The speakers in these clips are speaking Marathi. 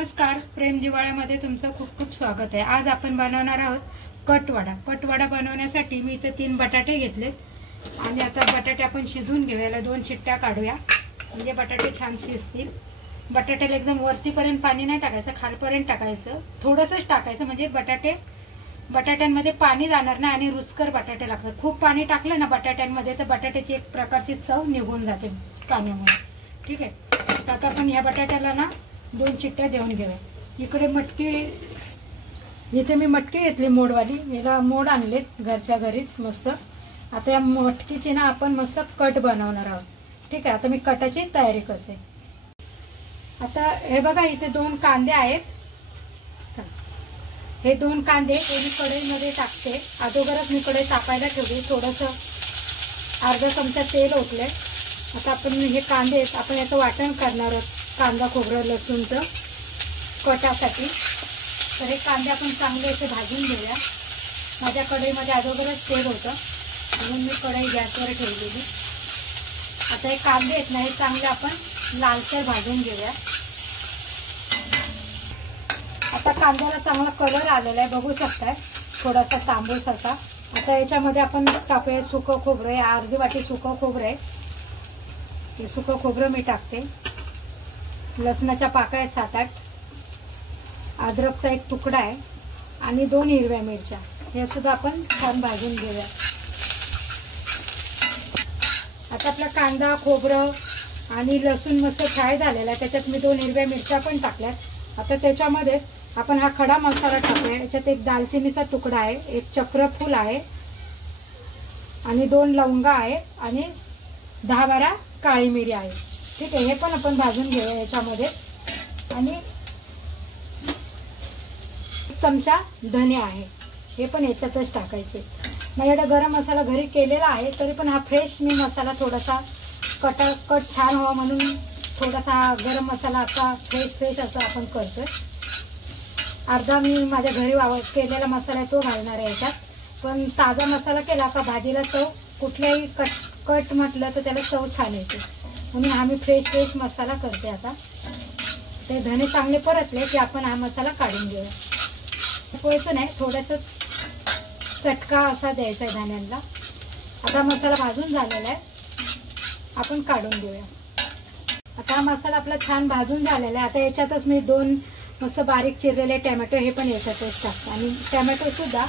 नमस्कार, प्रेम जिव्हाळ्यामध्ये तुमचं खूप खूप स्वागत आहे। आज आपण बनवणार आहोत कटवडा। कटवडा बनवण्यासाठी मी इथे 3 बटाटे घेतलेत आणि आता बटाटे आपण शिजवून घेऊया। 2 शिट्ट्या काढूया म्हणजे बटाटे छान शिजतील। बटाट्याला एकदम वरतीपर्यंत पाणी नाही टाकायचं, खालपर्यंत टाकायचं, थोडंसंच टाकायचं म्हणजे बटाट्यांमध्ये पाणी जाणार नाही आणि रुचकर बटाटे लागतात। खूप पाणी टाकलं ना बटाट्यांमध्ये तर बटाट्याची एक प्रकारची चव निघून जाते पाण्यामुळे। ठीक आहे, आता आपण ह्या बटाट्याला ना 2 शिट्ट्या देऊन घेऊया। इकडे मटकी, इथे मी मटकी घेतली मोडवाली, याला मोड आणलेत घरच्या घरीच मस्त। आता या मटकीची ना आपण मस्त कट बनवणार आहोत। ठीक आहे, आता मी कटाची तयारी करते। आता हे बघा, इथे 2 कांदे आहेत। हे 2 कांदे मी कढईमध्ये टाकते। अगोदरच मी कढई तापायला ठेवली, थोडंसं अर्धा चमचा तेल ओतले। आता आपण हे कांदे आपण याचं वाटण करणार आहोत, कांदा खोबरं लसूणचं कटासाठी। तर हे कांदे आपण चांगले असे भाजून घेऊया। माझ्या कढईमध्ये अगोदरच तेल होतं म्हणून मी कढई गॅसवर ठेवलेली। आता हे कांदे आहेत ना, हे चांगले आपण लालसर भाजून घेऊया। आता कांद्याला चांगला कलर आलेला आहे, बघू शकताय, थोडासा तांबूस असा। आता याच्यामध्ये आपण टाकूया सुकं खोबरं, अर्धी वाटी सुकं खोबरं आहे। हे सुकं खोबरं मी टाकते। लसणाच्या पाकळ्या 7-8, अद्रकचा एक तुकडा आहे आणि 2 हिरव्या मिरच्या, हे सुद्धा आपण छान भाजून घेऊया। आता आपला कांदा खोबरं आणि लसूण मस्त फ्राय झालेला आहे। त्याच्यात मी 2 हिरव्या मिरच्या पण टाकल्यात। आता त्याच्यामध्ये आपण हा खडा मसाला टाकूया। याच्यात एक दालचिनीचा तुकडा आहे, एक चक्रफूल आहे आणि 2 लवंगा आहे आणि 10-12 काळी मिरी आहे। ठीक आहे, हे पण आपण भाजून घेऊया याच्यामध्ये। आणि 1 चमचा धने आहे, हे पण याच्यातच टाकायचे। माझ्याकडे गरम मसाला घरी केलेला आहे, तरी पण हा फ्रेश मी मसाला थोडासा कट छान व्हावा म्हणून थोडासा गरम मसाला असा फ्रेश असा आपण करतोय। अर्धा मी माझ्या घरी केलेला मसाला आहे तो घालणार आहे याच्यात। पण ताजा मसाला केला का भाजीला चव, कुठल्याही कट म्हटलं तर त्याला चव छान येते, म्हणून आम्ही फ्रेश मसाला करते। आता ते धने चांगले परतले की आपण हा मसाला काढून घेऊया। पोहायचं नाही, थोडंसं चटका असा द्यायचा आहे धन्यांना। आता मसाला भाजून झालेला आहे, आपण काढून घेऊया। आता हा मसाला आपला छान भाजून झालेला आहे। आता याच्यातच मी 2 मस्त बारीक चिरलेले टोमॅटो हे पण याच्यातच टाकतो आणि टोमॅटो सुद्धा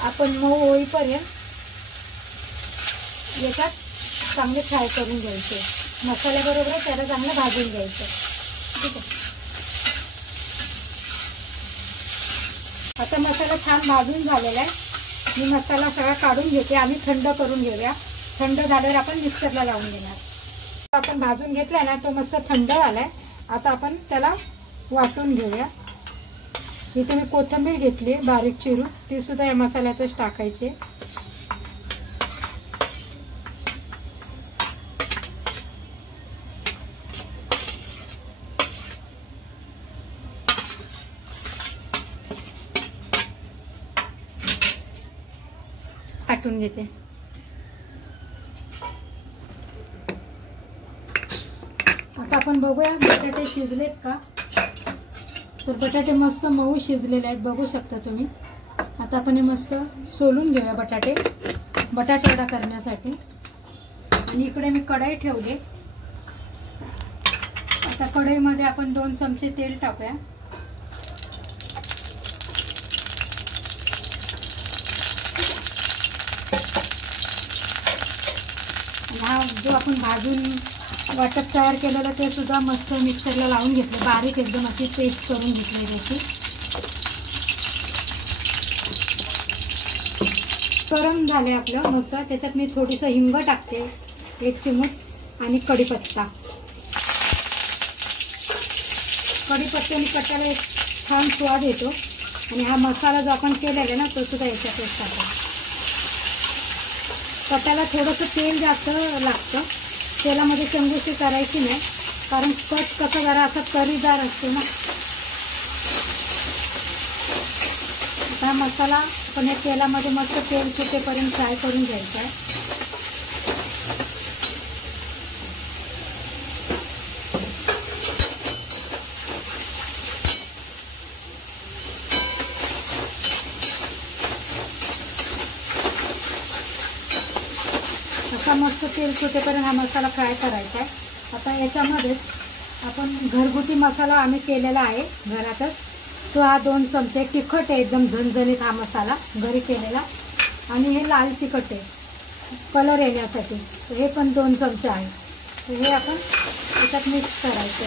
आपण मऊ होईपर्यंत याच्यात चांगले फ्राय करून घ्यायचे। मसाल्याबरोबर त्याला चांगलं भाजून घ्यायचं। ठीक आहे, आता मसाला छान भाजून झालेला आहे। मी मसाला सगळा काढून घेते आणि थंड करून घेऊया। थंड झाल्यावर आपण मिक्सरला लावून देणार। आपण भाजून घेतलाय ना, तो मस्त थंड झालाय। आता आपण त्याला वाटून घेऊया। इथे मी कोथिंबीर घेतली बारीक चिरून, ती सुद्धा या मसाल्यातच टाकायची। वाटून घेते। आता आपण बघूया बटाटे शिजलेत का। तर बटाटे मस्त मऊ शिजलेले आहेत, बघू शकता तुम्ही। आता आपण हे मस्त सोलून घेऊया बटाटे वडा करण्यासाठी। आणि इकडे मी कढई ठेवली। आता कढईमध्ये आपण 2 चमचे तेल टाकूया। हा जो आपण भाजून वाटप तयार केलेलं ते सुद्धा मस्त मिक्सरला लावून घेतलं, बारीक एकदम अशी पेस्ट करून घेतली त्याची। गरम झाले आपलं मस्त, त्याच्यात मी थोडीसं हिंग टाकते 1 चिमूट आणि कढीपत्ता। कढीपत्त्याने कटाला एक छान स्वाद येतो आणि हा मसाला जो आपण केलेला ना तो सुद्धा याच्यातच टाकायचा। कटाला थोडंसं तेल जास्त लागतं, तेलामध्ये चंगुशी करायची नाही, कारण कट कसं जरा असा तरीदार असतो ना। आता मसाला आपण या तेलामध्ये मस्त तेल सुटेपर्यंत फ्राय करून घ्यायचा आहे। असा मस्त तेल सुटेपर्यंत हा मसाला फ्राय करायचा आहे. आता याच्यामध्ये आपण घरगुती मसाला आम्ही केलेला आहे घरातच, तो हा 2 चमचे. तिखट आहे एकदम झणझणीत हा मसाला घरी केलेला. आणि हे लाल तिखट आहे कलर येण्यासाठी, हे पण 2 चमचे आहे. हे आपण याच्यात मिक्स करायचं.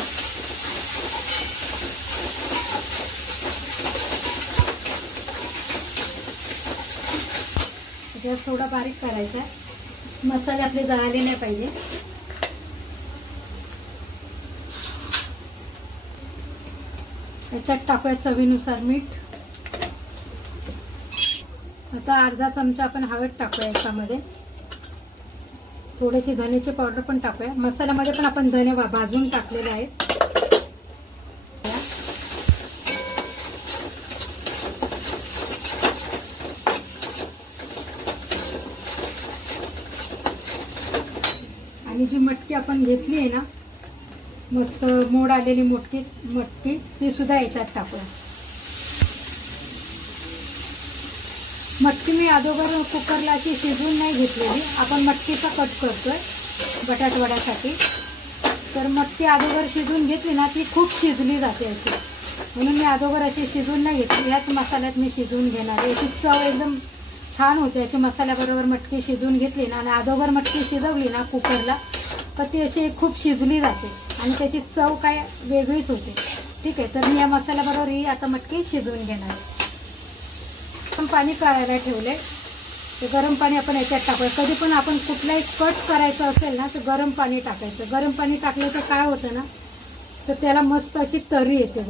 गॅस थोडा बारीक करायचा आहे, मसाले आपले जळाले नाही पाहिजे. याच्यात टाकूया चवीनुसार मीठ. आता अर्धा चमचा आपण हळद टाकूया याच्यामध्ये. थोडीशी धनेची पावडर पण टाकूया. मसाल्यामध्ये पण आपण धने भाजून टाकलेले आहेत. आणि जी मटकी आपण घेतली आहे ना, मस्त मोड आलेली मटकी ती सुद्धा याच्यात टाकूया. मटकी मी अगोदर कुकरला अशी शिजवून नाही घेतलेली. आपण मटकीचा कट करतोय बटाटवड्यासाठी. तर मटकी अगोदर शिजवून घेतली ना, ती खूप शिजली जाते अशी, म्हणून मी अगोदर अशी शिजवून नाही घेतली. याच मसाल्यात मी शिजवून घेणार आहे. याची चव एकदम छान होते अशी मसाल्याबरोबर मटकी शिजवून घेतली ना. आणि अगोदर मटकी शिजवली ना कुकरला, तर ती अशी खूप शिजली जाते आणि त्याची चव काय वेगळीच होते. ठीक आहे, तर मी या मसाल्याबरोबर ही आता मटकी शिजवून घेणार आहे. आपण पाणी करायला ठेवले, ते गरम पाणी आपण याच्यात टाकूया. कधी पण आपण कुठलाही कट करायचं असेल ना, तर गरम पाणी टाकायचं. गरम पाणी टाकलं तर काय होतं ना, तर त्याला मस्त अशी तरी येते.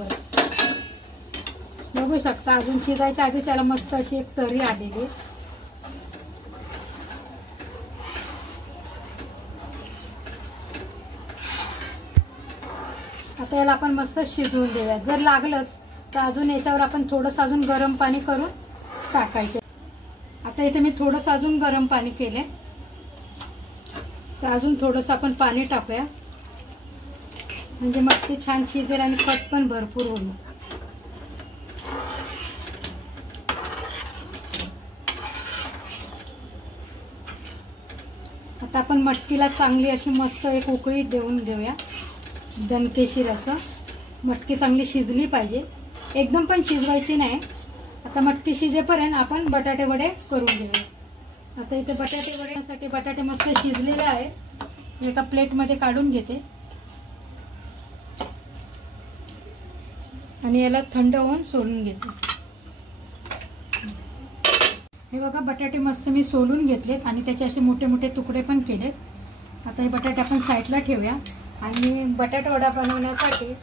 बघू शकता, अजून शिजायच्या आधी त्याला मस्त अशी एक तरी आलेली. आता याला आपण मस्त शिजवून देऊया. जर लागलंच तर अजून याच्यावर आपण थोडंसं अजून गरम पाणी करून टाकायचे. आता इथे मी थोडंसं अजून गरम पाणी केले, तर अजून थोडंसं आपण पाणी टाकूया, म्हणजे मटकी छान शिजेल आणि कट पण भरपूर होईल. आता आपण मटकीला चांगली अशी मस्त एक उकळी देऊन घेऊया, दणकेशीर असं. मटकी चांगली शिजली पाहिजे, एकदम पण शिजवायची नाही. आता मटकी शिजेपर्यंत आपण बटाटे वडे करून घेऊया. आता इथे बटाटे वड्यासाठी बटाटे मस्त शिजलेले आहे. एका प्लेटमध्ये काढून घेते आणि याला थंड होऊन सोलून घेते. हे बघा, बटाटे मस्त मी सोलून घेतलेत आणि त्याचे असे मोठे मोठे तुकडे पण केलेत. आता हे बटाटे आपण साईडला ठेवूया आणि बटाटा वडा बनवण्यासाठी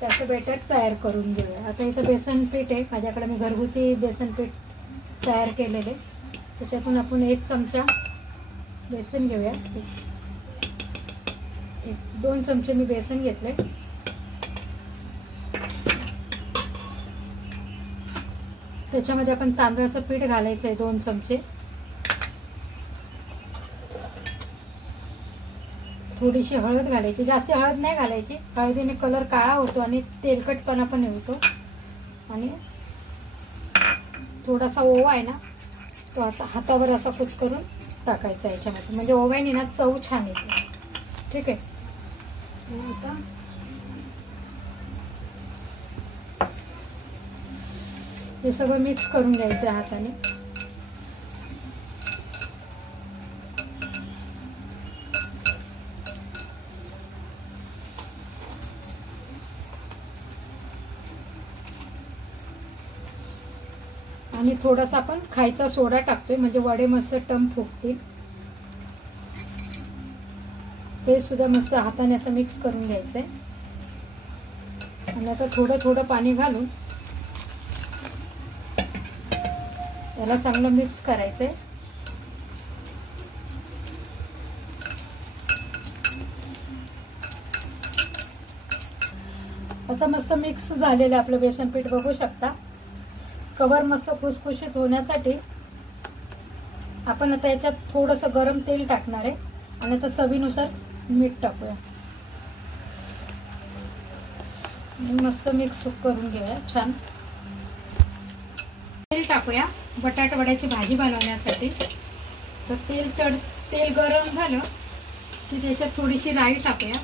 त्याचं बेटर तयार करून घेऊया. आता इथं बेसन पीठ आहे माझ्याकडे, मी घरगुती बेसन पीठ तयार केलेले. त्याच्यातून आपण 1 चमचा बेसन घेऊया. 2 चमचे मी बेसन घेतले. त्याच्यामध्ये आपण तांदळाचं पीठ घालायचं आहे 2 चमचे. थोडीशी हळद घालायची, जास्त हळद नाही घालायची. हळदीने कलर काळा होतो आणि तेलकटपणा पण येतो. आणि थोडासा ओवा आहे ना, तो आता हातावर असा कुच करून टाकायचा याच्यामध्ये, म्हणजे ओव्याने ना चव छान येते. ठीक आहे, आता हे सगळं मिक्स करून घ्यायचं हाताने. आणि थोडासा आपण खायचा सोडा टाकतोय, म्हणजे वडे मस्त टम फुगतील. ते सुद्धा मस्त हाताने असं मिक्स करून घ्यायचंय. आणि आता थोडं थोडं पाणी घालून याला चांगलं मिक्स करायचंय. आता मस्त मिक्स झालेलं आपलं बेसन पीठ बघू शकता. कवर मस्त खुसखुशीत होण्यासाठी आपण आता याच्यात थोडंसं गरम तेल टाकणार आहे आणि आता चवीनुसार मीठ टाकूया. मस्त मिक्स करून घेऊया छान. तेल टाकूया बटाटा वड्याची भाजी बनवण्यासाठी. तर तेल गरम झालं की त्याच्यात थोडीशी राई टाकूया.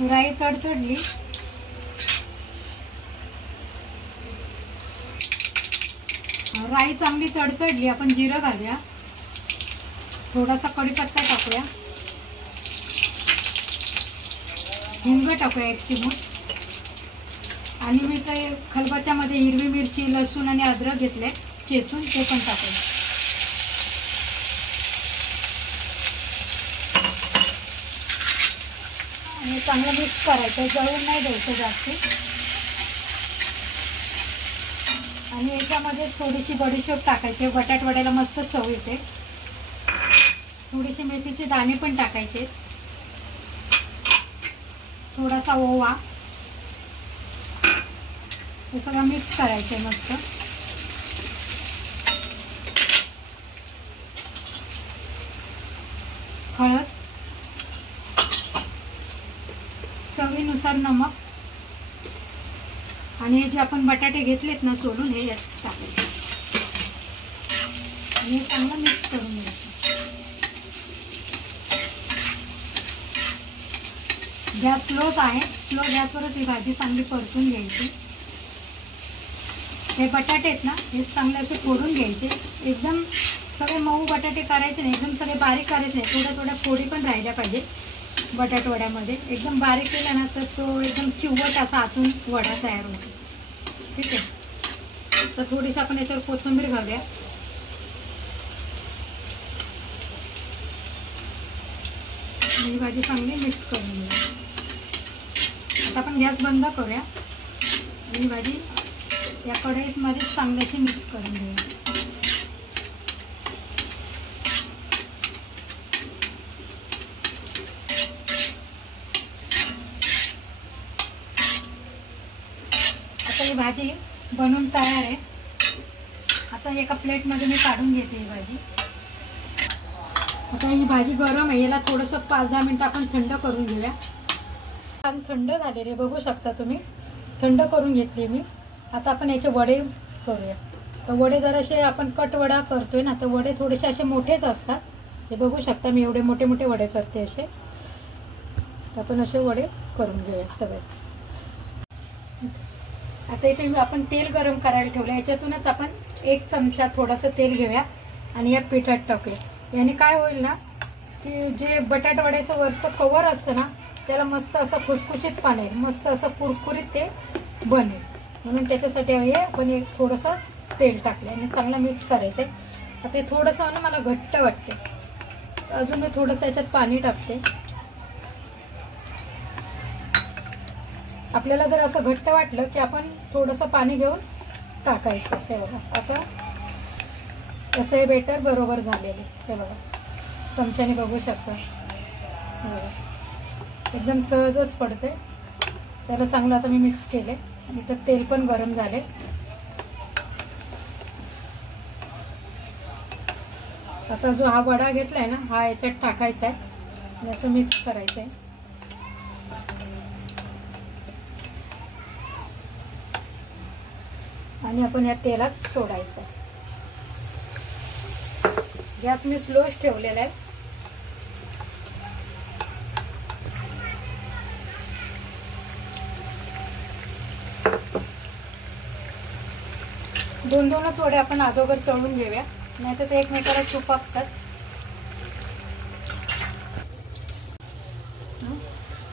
राई तडतडली राई चांगली तडतडली आपण जिरं घालूया. थोडासा कढीपत्ता टाकूया. हिंग टाकूया 1 चिमूट. आणि मी ते खलबत्त्यामध्ये हिरवी मिरची, लसूण आणि अद्रक घेतले चेचून, ते पण टाकूया. आणि चांगलं मिक्स करायचं, जळून नाही द्यायचं जास्त. आणि याच्यामध्ये थोडीशी बडीशेप टाकायची, बटाटवड्याला मस्त चव येते. थोडीशी मेथीचे दाणे पण टाकायचे. थोडासा ओवा. हे सगळं मिक्स करायचं मस्त. हळद, चवीनुसार नमक. आणि हे जे आपण बटाटे घेतलेत ना सोलून, हे यात टाकायचे आणि हे चांगलं मिक्स करून घ्यायचं. गॅस स्लोच आहे. स्लो गॅसवरच ही भाजी चांगली परतून घ्यायची. हे बटाटे आहेत ना, हे चांगले असे फोडून घ्यायचे. एकदम सगळे मऊ बटाटे करायचे नाही, एकदम सगळे बारीक करायचे नाही. थोड्या थोड्या फोडी पण राहिल्या पाहिजे बटाटवड्यामध्ये. एकदम बारीक केला ना तर तो एकदम चिवट असा आतून वडा तयार होतो. ठीक आहे. तर थोडीशी आपण याच्यावर कोथिंबीर घालूया. ही भाजी चांगली मिक्स करून घेऊया. आता आपण गॅस बंद करूया. ही भाजी या कढईमध्ये चांगल्याशी मिक्स करून घेऊया. आता ही भाजी बनवून तयार आहे. आता एका प्लेटमध्ये मी काढून घेते ही भाजी. आता ही भाजी गरम आहे, याला थोडंसं 5-10 मिनिटं आपण थंड करून घेऊया. छान थंड झालेले बघू शकता तुम्ही. थंड करून घेतले मी. आता आपण याचे वडे करूया. तर वडे जरासे आपण कट वडा करतोय ना, तर वडे थोडेसे असे मोठेच असतात. हे बघू शकता मी एवढे मोठे मोठे वडे करते असे. तर आपण असे वडे करून घेऊया सगळे. आता इथे आपण तेल गरम करायला ठेवलं. याच्यातूनच आपण 1 चमचा थोडंसं तेल घेऊया आणि या पिठात टाकूया. याने काय होईल ना की जे बटाट वड्याचं वरचं कवर असतं ना, त्याला मस्त असं खुसखुशीत पाणी, मस्त असं कुरकुरीत ते बनेल. म्हणून त्याच्यासाठी हे आपण एक थोडंसं तेल टाकलं आणि चांगलं मिक्स करायचं आहे. आता ते थोडंसं ना मला घट्ट वाटते, अजून मी थोडंसं याच्यात पाणी टाकते. आपल्याला जर असं घट्ट वाटलं की आपण थोडंसं पाणी घेऊन टाकायचं. हे बघा आता त्याचं हे बेटर बरोबर झालेलं आहे. हे बघा चमच्याने बघू शकता. एकदम सहजच पडते. त्याला चांगलं आता मी मिक्स केले आणि तर तेल पण गरम झाले. आता जो हा वडा घेतलाय ना, हा याच्यात टाकायचा आहे आणि असं मिक्स करायचं आहे. आणि आपण या तेलात सोडायचं. गॅस मी स्लोच ठेवलेला आहे. दोनच वडे आपण अगोदर तळून घेऊया, नाहीतर ते एकमेकाला चिपकतात.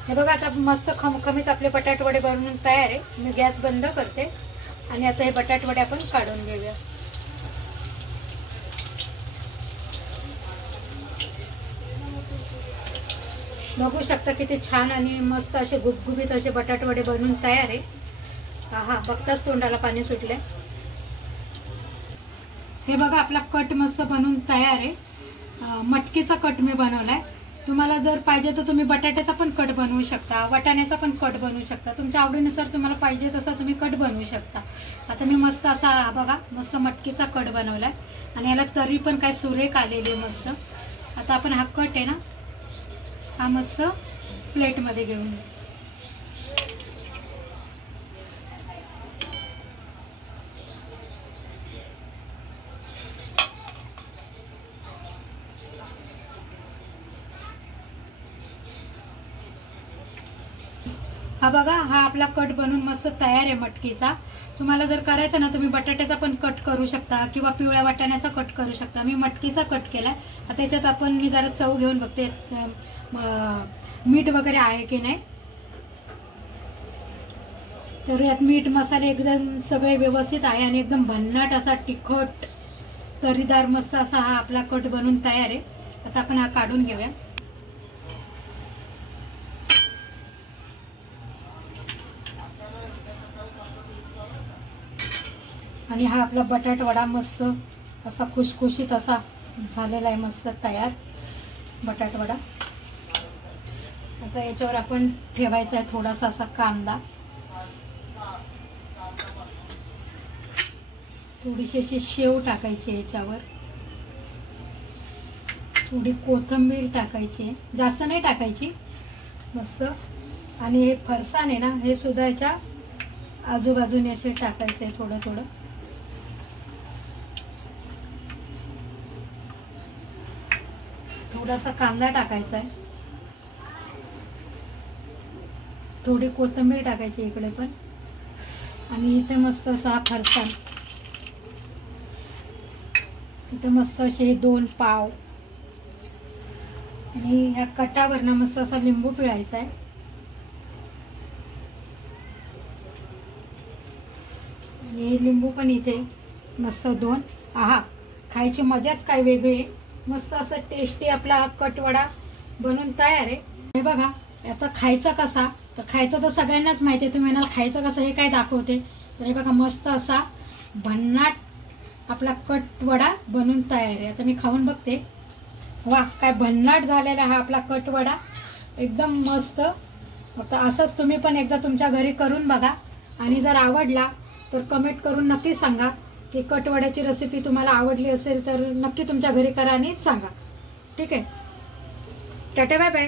हे बघा आता मस्त खमखमीत आपले बटाट वडे बनवून तयार आहे. मी गॅस बंद करते आणि आता हे बटाट वडे आपण काढून घेऊया. बघू शकता किती छान आणि मस्त असे गुबगुबीत असे बटाट वडे बनवून तयार आहे. हा बघताच तोंडाला पाणी सुटले. हे बघा आपला कट मस्त बनवून तयार आहे. मटकीचा कट मी बनवलाय. तुम्हाला जर पाहिजे तर तुम्ही बटाट्याचा पण कट बनवू शकता, वाटाण्याचा पण कट बनवू शकता. तुमच्या आवडीनुसार तुम्हाला पाहिजे तसा तुम्ही कट बनवू शकता. आता मी मस्त असा बघा मस्त मटकीचा कट बनवलाय आणि याला तरी पण काय सुरेख आलेली मस्त. आता आपण हा कट आहे ना, हा मस्त प्लेटमध्ये घेऊन हा बघा, हा आपला कट बनून मस्त तयार आहे मटकीचा. तुम्हाला जर करायचं ना तुम्ही बटाट्याचा पण कट करू शकता किंवा पिवळ्या वाटाण्याचा कट करू शकता. मी मटकीचा कट केलाय. आता त्याच्यात आपण मी जरा चव घेऊन बघते मीठ वगैरे आहे की नाही. तर यात मीठ मसाले एकदम सगळे व्यवस्थित आहे आणि एकदम भन्नाट असा तिखट तरीदार मस्त असा हा आपला कट बनून तयार आहे. आता आपण हा काढून घेऊया. आणि हा आपला बटाटा वडा मस्त असा खुसखुशीत असा झालेला आहे, मस्त तयार बटाटा वडा. आता याच्यावर आपण ठेवायचा आहे थोडासा असा कांदा, थोडीशी अशी शेव टाकायची याच्यावर, थोडी कोथिंबीर टाकायची, जास्त नाही टाकायची, मस्त. आणि हे फरसाण आहे ना, हे सुद्धा याच्या आजूबाजूने असे टाकायचे थोडं थोडं. थोडासा कांदा टाकायचा आहे, थोडी कोथिंबीर टाकायची इकडे पण. आणि इथे मस्त असा फरसाण, इथे मस्त असे 2 पाव. आणि ह्या कटावर ना मस्त असा लिंबू पिळायचा आहे. आणि लिंबू पण इथे मस्त 2. आहा, खायची मजाच काय वेगळी आहे. मस्त असं टेस्टी आपला कटवडा बनून तयार आहे. हे बघा, आता खायचा कसा, तर खायचं तर सगळ्यांनाच माहिती आहे. तुम्ही म्हणाल खायचं कसं, हे काय दाखवते. तर हे बघा, मस्त असा भन्नाट आपला कटवडा बनून तयार आहे. आता मी खाऊन बघते. वा, काय भन्नाट झालेला हा आपला कटवडा, एकदम मस्त. आता असंच तुम्ही पण एकदा तुमच्या घरी करून बघा. आणि जर आवडला तर कमेंट करून नक्की सांगा की कटवड्याची रेसिपी तुम्हाला आवडली असेल तर नक्की तुमच्या घरी करा आणि सांगा. ठीक आहे, टाटा बाय बाय.